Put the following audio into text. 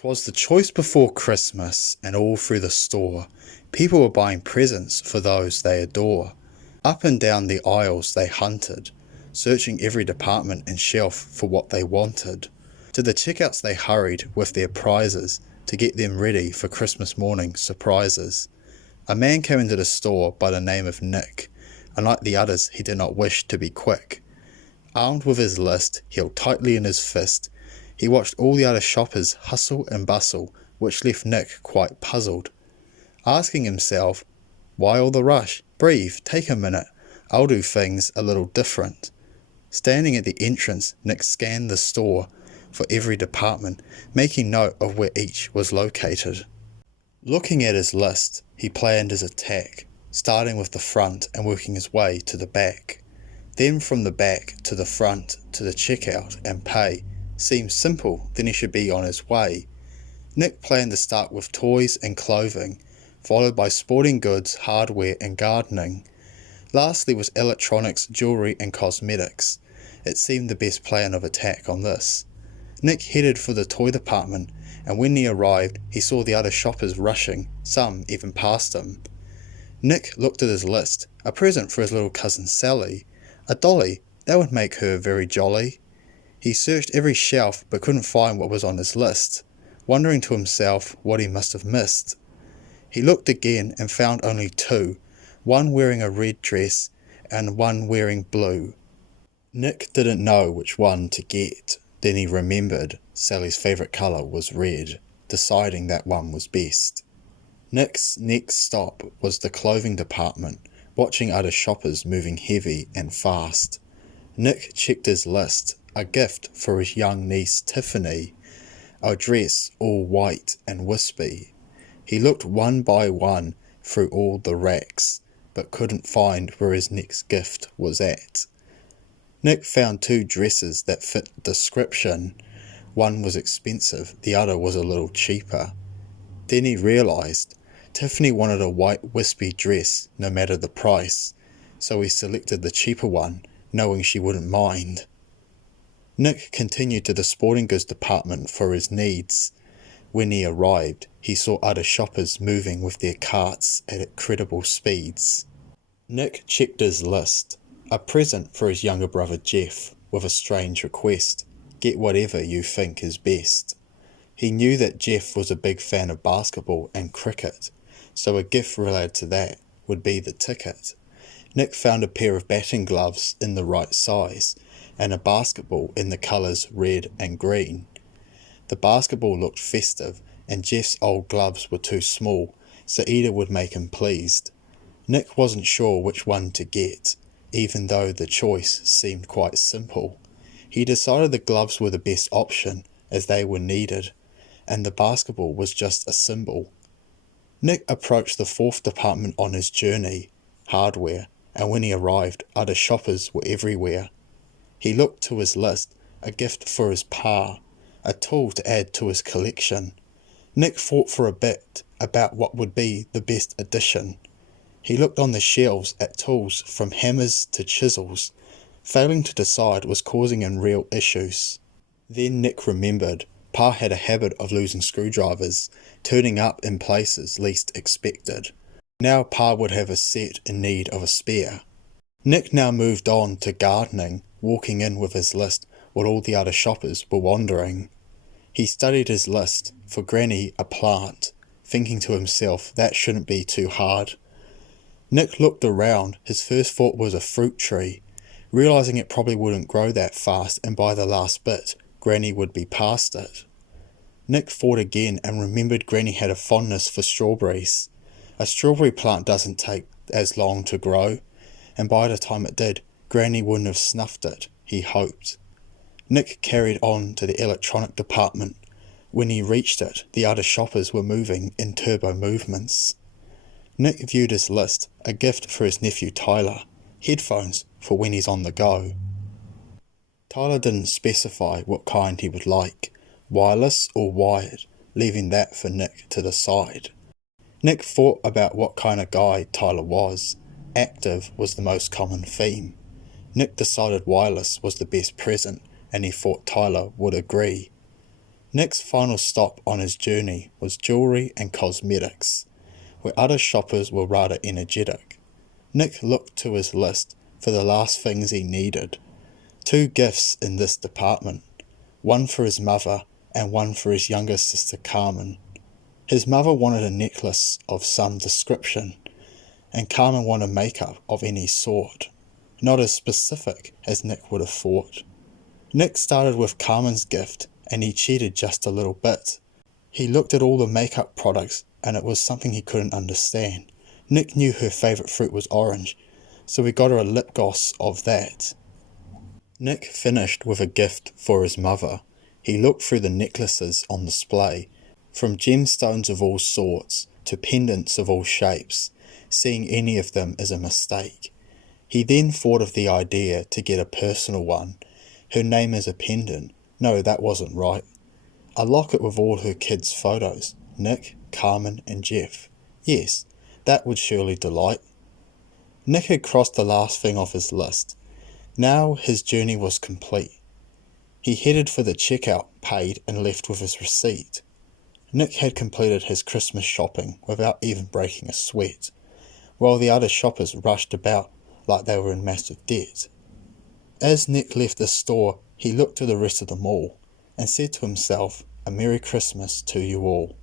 'Twas the choice before Christmas, and all through the store people were buying presents for those they adore. Up and down the aisles they hunted, searching every department and shelf for what they wanted. To the checkouts they hurried with their prizes to get them ready for Christmas morning surprises. A man came into the store by the name of Nick. Unlike the others, he did not wish to be quick. Armed with his list held tightly in his fist, he watched all the other shoppers hustle and bustle, which left Nick quite puzzled, asking himself, why all the rush? Breathe, take a minute, I'll do things a little different. Standing at the entrance, Nick scanned the store for every department, making note of where each was located. Looking at his list, he planned his attack, starting with the front and working his way to the back. Then from the back to the front to the checkout and pay. Seemed simple, then he should be on his way. Nick planned to start with toys and clothing, followed by sporting goods, hardware and gardening. Lastly was electronics, jewellery and cosmetics. It seemed the best plan of attack on this. Nick headed for the toy department, and when he arrived he saw the other shoppers rushing, some even past him. Nick looked at his list, a present for his little cousin Sally. A dolly, that would make her very jolly. He searched every shelf but couldn't find what was on his list, wondering to himself what he must have missed. He looked again and found only two, one wearing a red dress and one wearing blue. Nick didn't know which one to get. Then he remembered Sally's favourite colour was red, deciding that one was best. Nick's next stop was the clothing department, watching other shoppers moving heavy and fast. Nick checked his list. A gift for his young niece Tiffany, a dress all white and wispy. He looked one by one through all the racks, but couldn't find where his next gift was at. Nick found two dresses that fit the description. One was expensive, the other was a little cheaper. Then he realised Tiffany wanted a white wispy dress no matter the price, so he selected the cheaper one, knowing she wouldn't mind. Nick continued to the sporting goods department for his needs. When he arrived, he saw other shoppers moving with their carts at incredible speeds. Nick checked his list. A present for his younger brother Jeff, with a strange request. Get whatever you think is best. He knew that Jeff was a big fan of basketball and cricket, so a gift related to that would be the ticket. Nick found a pair of batting gloves in the right size, and a basketball in the colours red and green. The basketball looked festive, and Jeff's old gloves were too small, so either would make him pleased. Nick wasn't sure which one to get, even though the choice seemed quite simple. He decided the gloves were the best option, as they were needed, and the basketball was just a symbol. Nick approached the fourth department on his journey, hardware, and when he arrived, other shoppers were everywhere. He looked to his list, a gift for his pa, a tool to add to his collection. Nick thought for a bit about what would be the best addition. He looked on the shelves at tools from hammers to chisels. Failing to decide was causing him real issues. Then Nick remembered Pa had a habit of losing screwdrivers, turning up in places least expected. Now Pa would have a set in need of a spare. Nick now moved on to gardening, walking in with his list while all the other shoppers were wandering. He studied his list, for Granny a plant, thinking to himself that shouldn't be too hard. Nick looked around, his first thought was a fruit tree, realising it probably wouldn't grow that fast and by the last bit, Granny would be past it. Nick thought again and remembered Granny had a fondness for strawberries. A strawberry plant doesn't take as long to grow, and by the time it did, Granny wouldn't have snuffed it, he hoped. Nick carried on to the electronic department. When he reached it, the other shoppers were moving in turbo movements. Nick viewed his list, a gift for his nephew Tyler, headphones for when he's on the go. Tyler didn't specify what kind he would like, wireless or wired, leaving that for Nick to decide. Nick thought about what kind of guy Tyler was. Active was the most common theme. Nick decided wireless was the best present, and he thought Tyler would agree. Nick's final stop on his journey was jewellery and cosmetics, where other shoppers were rather energetic. Nick looked to his list for the last things he needed. 2 gifts in this department, one for his mother and one for his younger sister Carmen. His mother wanted a necklace of some description, and Carmen wanted makeup of any sort, not as specific as Nick would have thought. Nick started with Carmen's gift, and he cheated just a little bit. He looked at all the makeup products, and it was something he couldn't understand. Nick knew her favourite fruit was orange, so he got her a lip gloss of that. Nick finished with a gift for his mother. He looked through the necklaces on display, from gemstones of all sorts to pendants of all shapes, seeing any of them as a mistake. He then thought of the idea to get a personal one. Her name as a pendant. No, that wasn't right. A locket with all her kids' photos. Nick, Carmen and Jeff. Yes, that would surely delight. Nick had crossed the last thing off his list. Now his journey was complete. He headed for the checkout, paid and left with his receipt. Nick had completed his Christmas shopping without even breaking a sweat, while the other shoppers rushed about like they were in massive debt. As Nick left the store, he looked to the rest of the mall and said to himself, "A Merry Christmas to you all."